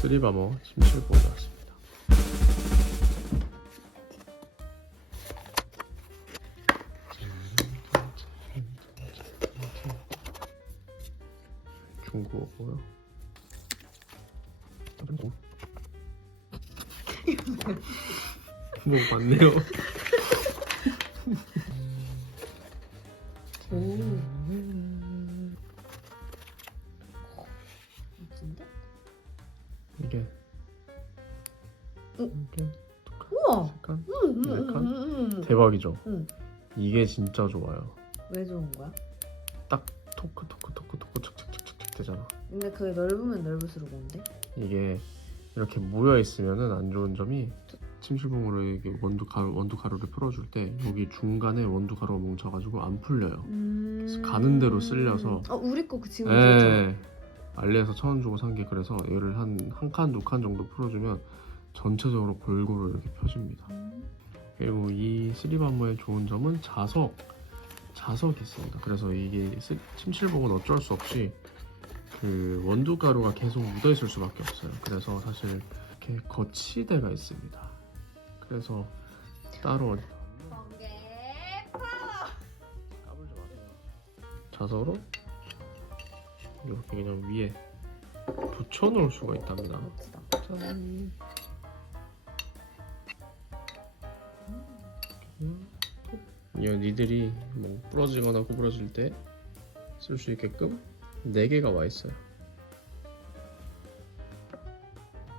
쓰리바머 침실봉이 나왔습니다. 중국어고요. 뭐 맞네요. 오. 이게 응. 이게 우와. 약간 음, 음, 약간? 음, 음, 음. 대박이죠. 응. 이게 진짜 좋아요. 왜 좋은 거야? 딱 토크 토크 토크 토크 척척척척 되잖아. 근데 그게 넓으면 넓을수록 뭔데? 이게 이렇게 모여 있으면은 안 좋은 점이 침실봉으로 이게 원두 가루 원두 가루를 풀어줄 때 여기 중간에 원두 가루가 뭉쳐가지고 안 풀려요. 음... 가는 대로 쓸려서. 어 우리 거 그 지금? 에 알리에서 천 원 주고 산 게 그래서 얘를 한 한 칸 두 칸 정도 풀어주면 전체적으로 골고루 이렇게 펴집니다. 음. 그리고 이 쓰리밤머의 좋은 점은 자석 자석이 있습니다. 그래서 이게 스- 침실봉은 어쩔 수 없이 그 원두 가루가 계속 묻어 있을 수밖에 없어요. 그래서 사실 이렇게 거치대가 있습니다. 그래서 따로 번개 까불지 마세요. 자석으로 이렇게 그냥 위에 붙여 놓을 수가 있답니다. 짠. 이거 니들이 뭐 부러지거나 구부러질 때 쓸 수 있게끔 4개가 와 있어요.